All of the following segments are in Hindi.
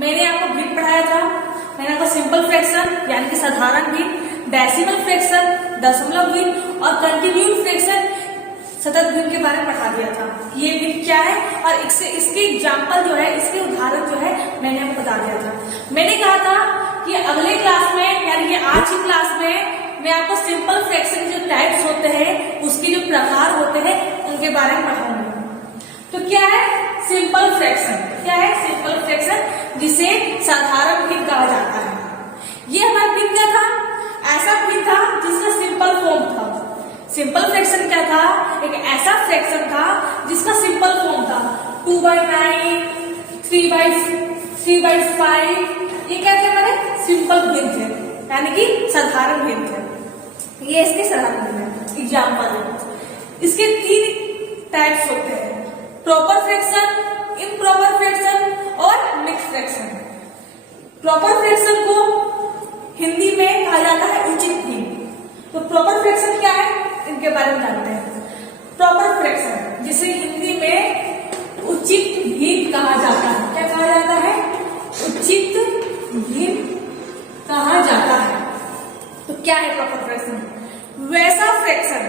मैंने आपको भिन्न पढ़ाया था। मैंने आपको सिंपल फ्रैक्शन यानी कि साधारण भिन्न, डेसिमल फ्रैक्शन दशमलव भिन्न और कंटिन्यूड फ्रैक्शन सतत भिन्न के बारे में पढ़ा दिया था। ये भिन्न क्या है और इसके एग्जाम्पल जो है, इसके उदाहरण जो है मैंने आपको बता दिया था। मैंने कहा था कि अगले क्लास में यानी कि आज की क्लास में मैं आपको सिंपल फ्रैक्शन के जो टाइप्स होते हैं, उसके जो प्रकार होते हैं, उनके बारे में पढ़ाऊंगी। तो क्या है सिंपल फ्रैक्शन? क्या है सिंपल फ्रैक्शन? जिसे साधारण भिन्न कहा जाता है। ये हमारा भिन्न क्या था? ऐसा भिन्न था जिसका सिंपल फॉर्म था। सिंपल फ्रैक्शन क्या था? एक ऐसा फ्रैक्शन था जिसका सिंपल फॉर्म था 2/9, 3/5। ये क्या थे हमारे? सिंपल भिन्न थे, यानी कि साधारण भिन्न थे। ये इसके साधारण भिन्न है, एग्जाम्पल है। इसके 3 टाइप्स होते हैं, प्रॉपर फ्रैक्शन, इम्प्रॉपर फ्रैक्शन और मिक्स फ्रैक्शन। प्रॉपर फ्रैक्शन को हिंदी में कहा जाता है उचित भिन्न। तो प्रॉपर फ्रैक्शन क्या है, इनके बारे में जानते हैं। प्रॉपर फ्रैक्शन जिसे हिंदी में उचित भिन्न कहा जाता है। क्या कहा जाता है? उचित भिन्न कहा जाता है। तो क्या है प्रॉपर फ्रैक्शन? वैसा फ्रैक्शन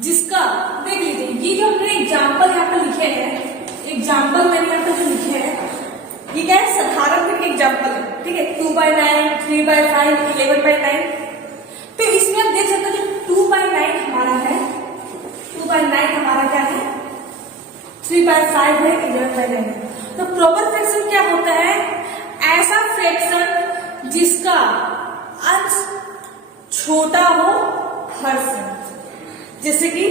जिसका, देख लीजिए ये जो हमने एग्जाम्पल यहाँ पर लिखे हैं, एग्जाम्पल मैंने यहाँ पर जो लिखे हैं, ये क्या है? साधारण भिन्न के एग्जाम्पल है, ठीक है। 2/9, 3/5, 11/9। तो इसमें आप देख सकते हैं जो 2/9 हमारा है, 2/9 हमारा क्या है? 3/5 है, 11/9 है। तो प्रॉपर फ्रैक्शन क्या होता है? ऐसा फ्रैक्शन जिसका अंश छोटा हो हर से। जैसे कि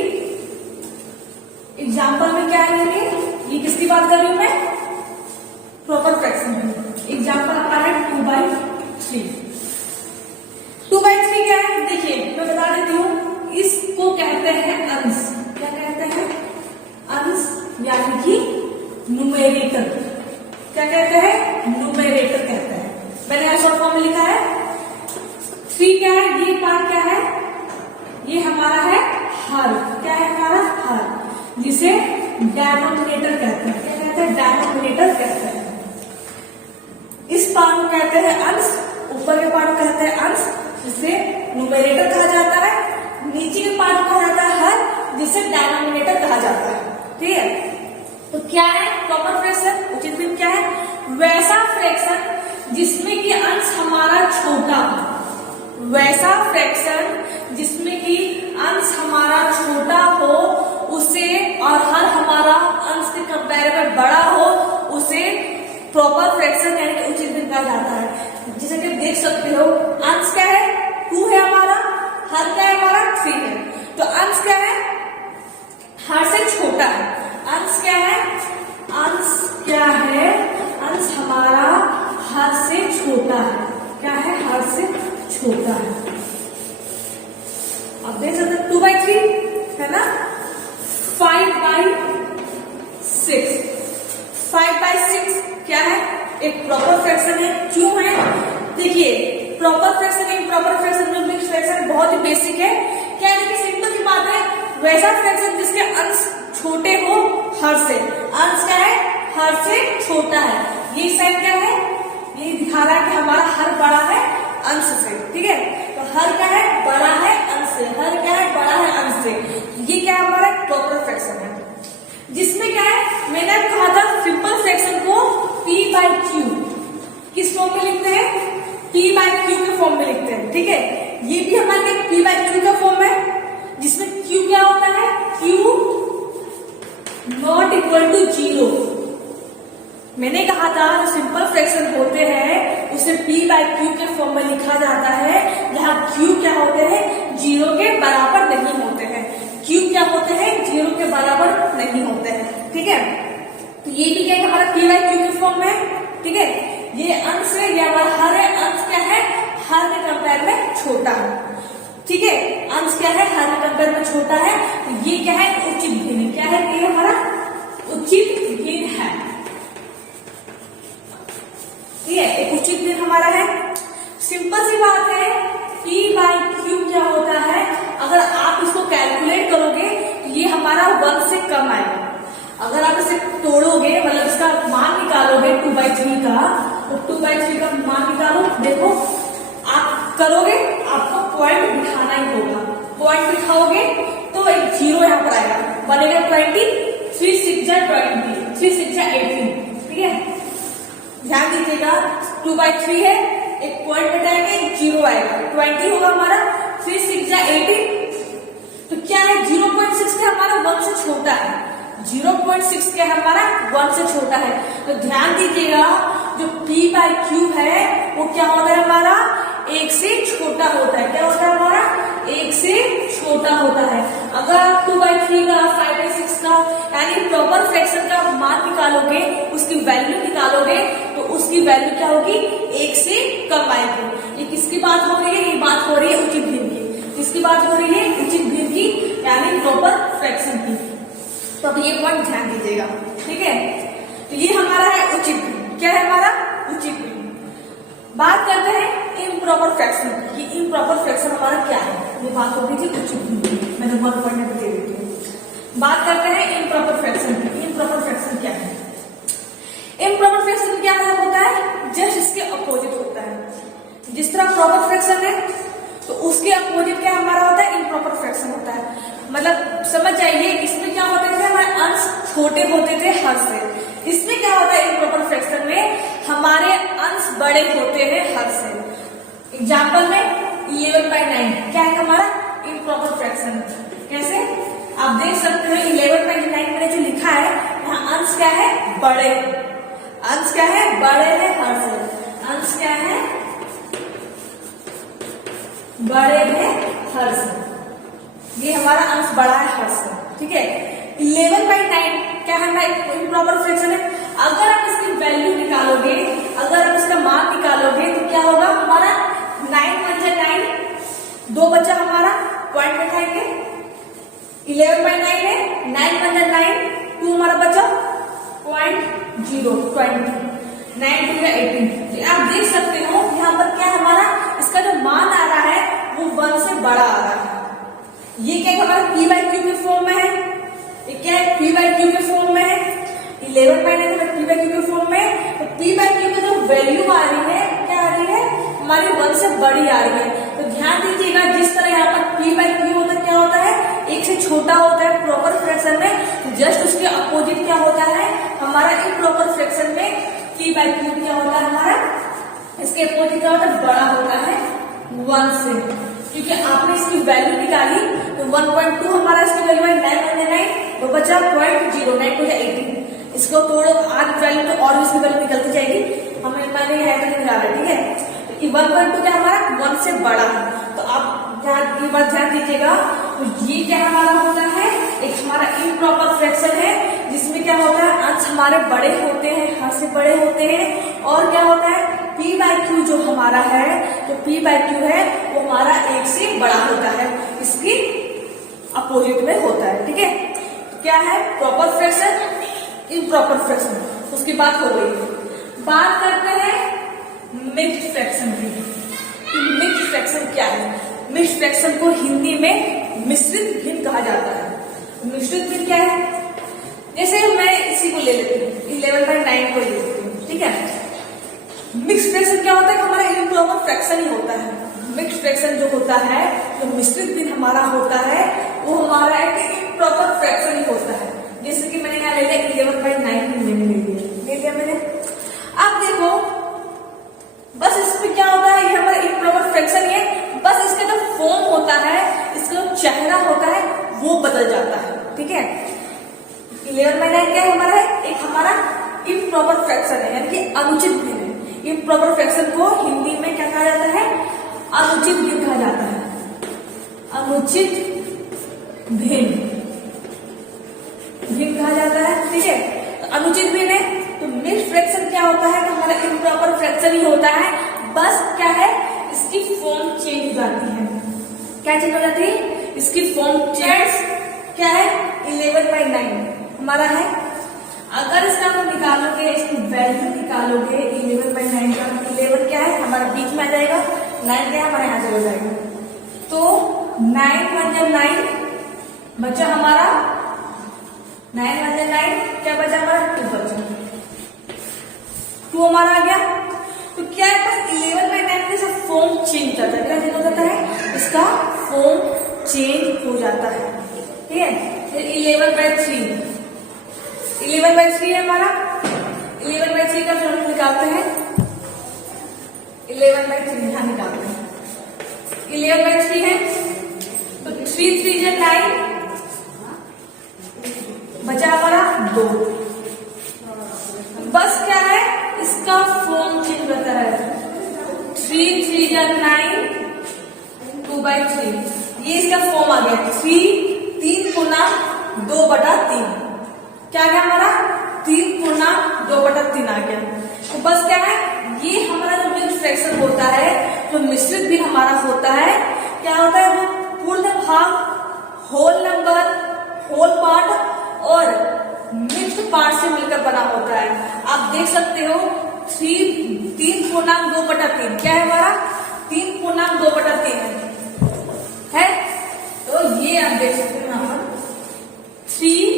एग्जाम्पल में क्या है, ये किसकी बात कर रही हूं मैं? प्रॉपर फ्रैक्शन में। एग्जाम्पल हमारा है 2/3। 2/3 क्या है? देखिए मैं बता देती हूँ, इसको कहते हैं अंश। क्या कहते हैं? अंश यानी कि न्यूमेरेटर। क्या कहते हैं? न्यूमेरेटर कहते हैं। मैंने यहाँ शॉर्ट फॉर्म में लिखा है। 3 क्या है? ये पार्ट क्या है? ये हमारा है हर। क्या है हमारा? हर, जिसे डेनोमिनेटर कहते हैं। क्या कहते हैं? डेनोमिनेटर कहते हैं। इस पार्ट को कहते हैं अंश, ऊपर के पार्ट को कहते हैं अंश, जिसे न्यूमेरेटर कहा जाता है। नीचे के पार्ट को कहा जाता है हर, जिसे डेनोमिनेटर कहा जाता है, ठीक है। तो क्या है प्रॉपर फ्रैक्शन? उचित भिन्न क्या है? वैसा फ्रैक्शन जिसमें कि अंश हमारा छोटा हो। वैसा फ्रैक्शन जिसमें कि अंश हमारा छोटा हो, उसे, और हर हमारा अंश के कंपेयर में बड़ा हो, उसे प्रॉपर फ्रैक्शन यानी कि उचित भिन्न कहा जाता है। जैसे कि देख सकते हो, अंश क्या है? 2 है हमारा, हर क्या है हमारा? 3 है। तो अंश क्या है? हर से छोटा है। अंश क्या है? अंश क्या है? अंश हमारा हर से छोटा है। क्या है? हर से छोटा है। अब देख सकते 2/3 है ना। 5/6, 5/6 क्या है? एक प्रॉपर फ्रैक्शन है। क्यों है? देखिए proper fraction, improper fraction, mixed fraction बहुत ही बेसिक है। क्या है कि सिंपल सी बात है, वैसा फ्रैक्शन जिसके अंश छोटे हो हर से। अंश क्या है? हर से छोटा है। ये साइन क्या है? ये दिखा रहा है कि हमारा हर बड़ा है अंश से, ठीक है। तो हर क्या है? बड़ा है अंश से। हर क्या है? बड़ा है अंश से। ये क्या हमारा प्रॉपर फ्रैक्शन है, जिसमें क्या है? मैंने आपको कहा था सिंपल फ्रैक्शन को p/q किस फॉर्म में लिखते हैं? p/q के फॉर्म में लिखते हैं, ठीक है। ये भी हमारे p/q का फॉर्म है, जिसमें q क्या होता है? q ≠ 0। मैंने कहा था जो सिंपल फ्रैक्शन होते हैं उसे p/q के फॉर्म में लिखा जाता है, जहां q क्या होते हैं? 0 के बराबर नहीं होते हैं। q क्या होते हैं? 0 के बराबर नहीं होते हैं, ठीक है। तो ये भी क्या है? हमारा p/q के फॉर्म में, ठीक है। ये अंश है, ये हमारा हर है। अंश क्या है? हर के कंपेयर में छोटा है, ठीक है। अंश क्या है? हर के कंपेयर में छोटा है। तो ये क्या है? उचित भिन्न। क्या है? ये हमारा उचित भिन्न है, ठीक है। एक उचित भिन्न हमारा है। सिंपल सी बात है, p/q क्या होता है? अगर आप इसको कैलकुलेट करोगे तो ये हमारा 1 से कम आएगा। अगर आप इसे तोड़ोगे, मतलब इसका मान निकालोगे 2/3 का, 2/3 का मान निकालो। देखो आप करोगे, आपको पॉइंट बिठाना ही होगा। पॉइंट बिठाओगे तो एक जीरो यहाँ पर आएगा, बनेगा 20, 3 6 जा 20, 3 6 जा 18। ठीक है, ध्यान दीजिएगा 2/3 है, एक पॉइंट बिठाएंगे, एक जीरो आएगा, 20 होगा हमारा, 3 6 जा 18। तो क्या है 0.6 क्या हमारा 1 से छोटा है, 0.6 क्या हमारा 1 से छोटा है। तो ध्यान दीजिएगा जो p/q है वो क्या होता है हमारा 1 से छोटा होता है। क्या होता है हमारा 1 से छोटा होता है। अगर आप 2/3 का 5/6 का यानी प्रॉपर फ्रैक्शन का मान निकालोगे, उसकी वैल्यू निकालोगे तो उसकी वैल्यू क्या होगी 1 से कम आएगी। ये किसकी बात हो रही है, ये बात हो रही है उचित भिन्न की। किसकी बात हो रही है, उचित भिन्न की यानी प्रॉपर फ्रैक्शन की। तो अब ये पॉइंट ध्यान दीजिएगा। ठीक है, तो ये हमारा है उचित भिन्न। क्या है हमारा उचित भिन्न। बात करते हैं इम्प्रॉपर फ्रैक्शन की। इम्प्रॉपर फ्रैक्शन हमारा क्या है, ये बात हो रही थी उचित भिन्न की, मैंने 1 पॉइंट दे दी थी। बात करते हैं इम्प्रॉपर फ्रैक्शन की। इम्प्रॉपर फ्रैक्शन क्या है, इम्प्रॉपर फ्रैक्शन क्या होता है, जस्ट इसके अपोजिट होता है। जिस तरह प्रॉपर फ्रैक्शन है तो उसके अपोजिट क्या हमारा होता है, इम्प्रॉपर फ्रैक्शन होता है। मतलब समझ जाइए, इसमें क्या होते थे हमारे अंश छोटे होते थे हर से। इसमें क्या होता है इम्प्रॉपर फ्रैक्शन में हमारे अंश बड़े होते हैं हर से। एग्जाम्पल में 11/9 क्या है हमारा इम्प्रॉपर फ्रैक्शन। कैसे आप देख सकते हो 11/9 मैंने जो लिखा है यहाँ अंश क्या है बड़े, अंश क्या है बड़े है हर से, अंश क्या है बड़े है हर से, ये हमारा अंश बड़ा है हर से। ठीक है, 11/9 क्या है हमारा इम्प्रॉपर फ्रैक्शन है। अगर आप इसकी वैल्यू निकालोगे, अगर आप इसका मान निकालोगे तो क्या होगा हमारा 9 1 जा 9, 2 बचा हमारा, पॉइंट बैठाएंगे 11/9 है, 9 1 जा 9, 2 हमारा बचा, पॉइंट 0 20, 9 2 जा 18। आप देख सकते हो यहाँ पर क्या हमारा इसका जो मान आ रहा है वो 1 से बड़ा आ रहा है। ये क्या हमारा p/q के फॉर्म में है, ये क्या है p/q के फॉर्म में है। 11/9 में p/q के फॉर्म में, तो p/q की जो वैल्यू आ रही है क्या आ रही है हमारी 1 से बड़ी आ रही है। तो ध्यान दीजिएगा जिस तरह यहाँ पर p/q होता है क्या होता है 1 से छोटा होता है प्रॉपर फ्रैक्शन में, जस्ट उसके अपोजिट क्या होता है हमारा इम्प्रॉपर फ्रैक्शन में p/q क्या होता है हमारा, इसके अपोजिट क्या होता है बड़ा होता है 1 से। क्योंकि आपने इसकी वैल्यू निकाली तो 1.2 हमारा इसकी वैल्यू है 9 1 जा 9, तो बचा 0.0, 9 2 जा 18। इसको तोड़ो आज वैल्यू तो और इसकी वैल्यू निकलती जाएगी, हमें मैंने है तो निकाला। ठीक है, 1.2 क्या हमारा 1 से बड़ा है। तो आप ये बात ध्यान दीजिएगा। तो ये क्या हमारा होता है, एक हमारा इम्प्रॉपर फ्रैक्शन है जिसमें क्या होता है अंश हमारे बड़े होते हैं, हर से बड़े होते हैं। और क्या होता है p/q जो हमारा है, तो p/q है वो हमारा 1 से बड़ा होता है, इसकी अपोजिट में होता है। ठीक है, तो क्या है प्रॉपर फ्रैक्शन, इम्प्रॉपर फ्रैक्शन, उसकी बात हो गई। बात करते हैं मिक्स्ड फ्रैक्शन की। मिक्स्ड फ्रैक्शन क्या है, मिक्स्ड फ्रैक्शन को हिंदी में मिश्रित भिन्न कहा जाता है। मिश्रित भिन्न क्या है, जैसे मैं इसी को ले लेती हूँ 11/9 को ले लेती हूँ। ठीक है, मिक्स्ड फ्रैक्शन क्या होता है हमारा इम्प्रॉपर फ्रैक्शन ही होता है। मिक्स्ड फ्रैक्शन जो होता है, जो मिश्रित भिन्न हमारा होता है वो हमारा एक इम्प्रॉपर फ्रैक्शन ही होता है। जैसे कि मैंने यहाँ ले लिया 11/9 मैंने ले लिया मैंने। अब देखो बस इसमें क्या होता है, ये हमारा इम्प्रॉपर फ्रैक्शन है, बस इसका जो फॉर्म होता है, इसका जो चेहरा होता है वो बदल जाता है। ठीक है, 11/9 क्या हमारा है, एक हमारा इम्प्रॉपर फ्रैक्शन है यानी कि अनुचित भिन्न है। इम्प्रॉपर फ्रैक्शन को हिंदी में क्या कहा जाता है, अनुचित भिन्न कहा जाता है, अनुचित भिन्न कहा जाता है। ठीक है, तो अनुचित भिन्न है। तो मिक्स्ड फ्रैक्शन क्या होता है, तो हमारा इम्प्रॉपर फ्रैक्शन ही होता है, बस क्या है इसकी फॉर्म चेंज हो जाती है। क्या चेंज हो जाती है, इसकी फॉर्म चेंज क्या है 11/9 हमारा है। अगर इसका हम निकालोगे, इसकी वैल्यू निकालोगे 11/9 का, 11 क्या है हमारा बीच में आ जाएगा, 9 क्या है हमारे यहाँ चला जाएगा। तो 9 1 जा 9 बचा हमारा, 9 1 जा 9 क्या बचा हमारा 2 बचा, 2 हमारा आ गया। क्या है, बस 11 बाई 9 में सब फॉर्म चेंज करता है। क्या चेंज हो जाता है, इसका फॉर्म चेंज हो जाता है। ठीक है, फिर 11/3 11/3 है हमारा। 11/3 का जो हम निकालते हैं, 11/3 यहां निकालते हैं। 11/3 है तो 3 3 या 9, बचा हमारा 2। बस क्या है, इसका फॉर्म चेंज करता है। 3 3 या 9, 2/3, ये इसका फॉर्म आ गया। 3 पूर्णांक 2/3, क्या गया हमारा, 3 पूर्णांक 2/3 आ गया। तो बस क्या है, ये हमारा जो मिक्स्ड फ्रैक्शन होता है, जो मिश्रित भिन्न हमारा होता है, क्या होता है, वो पूर्ण भाग, होल नंबर, होल पार्ट और मिक्स्ड पार्ट से मिलकर बना होता है। आप देख सकते हो 3 पूर्णांक 2/3 क्या है हमारा, 3 पूर्णांक 2/3 है। तो ये आप देख सकते हो यहाँ पर 3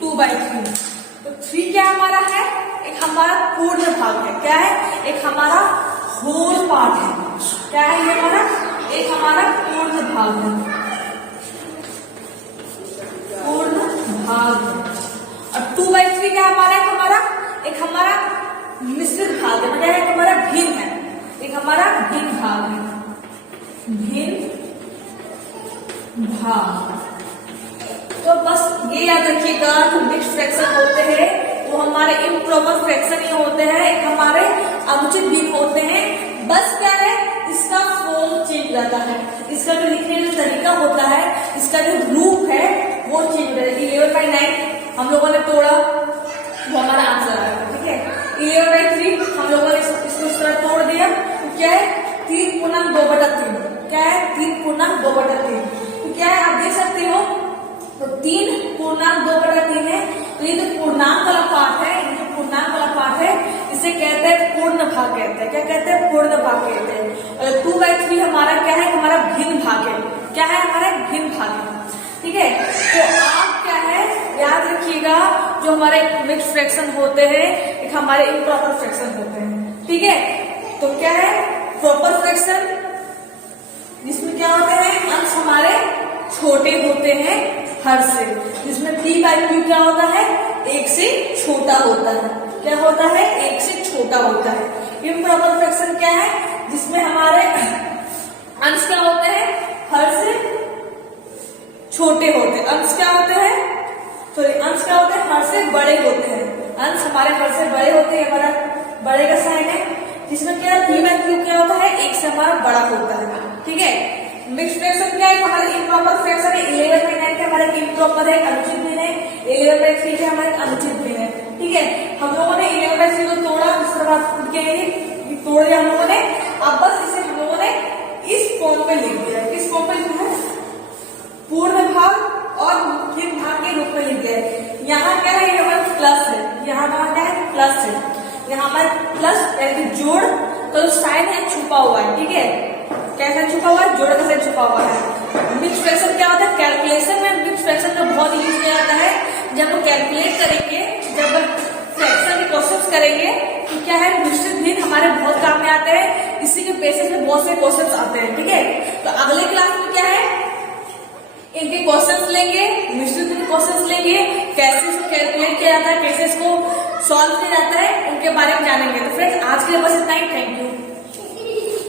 2/3। तो 3 क्या हमारा है, एक हमारा पूर्ण भाग है। क्या है, एक हमारा होल पार्ट है। क्या है ये हमारा, एक हमारा पूर्ण भाग है, पूर्ण भाग। और 2/3 क्या हमारा, एक हमारा मिश्रित भाग है। क्या है, हमारा भिन्न है, एक हमारा भिन्न भाग है, भिन्न भाग। तो बस ये याद रखिएगा, जो मिक्स्ड फ्रैक्शन होते हैं वो हमारे इम्प्रॉपर फ्रैक्शन ही होते हैं, एक हमारे अनुचित भिन्न होते हैं। बस क्या है, इसका फॉर्म चेंज रहता है, इसका जो लिखने का तरीका होता है, इसका जो रूप है वो चेंज रहता है। 11/9 हम लोगों ने तोड़ा, वो हमारा आंसर आया। ठीक है, 11/3 हम लोगों ने इसको इस तरह तोड़ दिया, तो क्या है, 3 पूर्णांक 2/3, क्या है, 3 पूर्णांक 2/3। तो क्या है, आप देख सकते हो, तो 3 पूर्णांक 2/3 है। तो ये जो पूर्णांक वाला पार्ट है, ये जो पूर्णांक वाला पार्ट है, इसे कहते हैं पूर्ण भाग कहते हैं। क्या कहते हैं, पूर्ण भाग कहते हैं। और 2/3 हमारा क्या है, हमारा भिन्न भाग है। क्या है, हमारा भिन्न भाग है। ठीक है, तो आप क्या है, याद रखिएगा, जो हमारे मिक्स्ड फ्रैक्शन होते हैं, एक हमारे इम्प्रॉपर फ्रैक्शन होते हैं। ठीक है, तो क्या है, प्रॉपर फ्रैक्शन, जिसमें क्या होते हैं, अंश हमारे छोटे होते हैं हर से, जिसमें p/q क्या होता है, 1 से छोटा होता है। क्या होता है, 1 से छोटा होता है। इम्प्रॉपर फ्रैक्शन क्या है, जिसमें हमारे अंश क्या होते हैं, हर से छोटे होते हैं। अंश क्या होते हैं, सॉरी, अंश क्या होते हैं, हर से बड़े होते हैं। अंश हमारे हर से बड़े होते हैं, हमारा बड़े का साइन है, जिसमें क्या p/q क्या होता है, 1 से हमारा बड़ा होता है। ठीक है, मिक्स्ड फ्रैक्शन क्या है, हमारा इम्प्रॉपर फ्रैक्शन है। 11/9 का हमारा इम्प्रॉपर है, अनुचित भिन्न है। 11/3 का हमारा अनुचित भिन्न है। ठीक है, हम लोगों ने 11/3 को तोड़ा, इस तरह तोड़ दिया हम लोगों ने। अब बस इसे हम लोगों ने इस फॉर्म पे लिख दिया। किस फॉर्म पे लिखा है, पूर्ण भाग और भिन्न भाग के रूप में लिख दिया है। यहाँ क्या है, ये हमारा प्लस है, यहाँ हमारा क्या है, प्लस है। यहाँ हमारा प्लस यानी जोड़ का जो साइन है छुपा हुआ है। ठीक है, कैसा छुपा हुआ है, जोड़ का साइन छुपा हुआ है। मिक्स्ड फ्रैक्शन क्या होता है, कैलकुलेशन में मिक्स्ड फ्रैक्शन का बहुत यूज किया जाता है। जब हम कैलकुलेट करेंगे, जब फ्रैक्शन के क्वेश्चंस करेंगे, तो क्या है, मिश्रित भिन्न हमारे बहुत काम में आते हैं। इसी के बेसिस में बहुत से क्वेश्चंस आते हैं। ठीक है, तो अगले क्लास में क्या है, इनके क्वेश्चंस लेंगे, मिश्रित भिन्न क्वेश्चंस लेंगे, कैसे इसको कैलकुलेट किया जाता है, कैसे इसको सॉल्व किया जाता है, उनके बारे में जानेंगे। तो फ्रेंड्स, आज के लिए बस इतना ही। Thank you.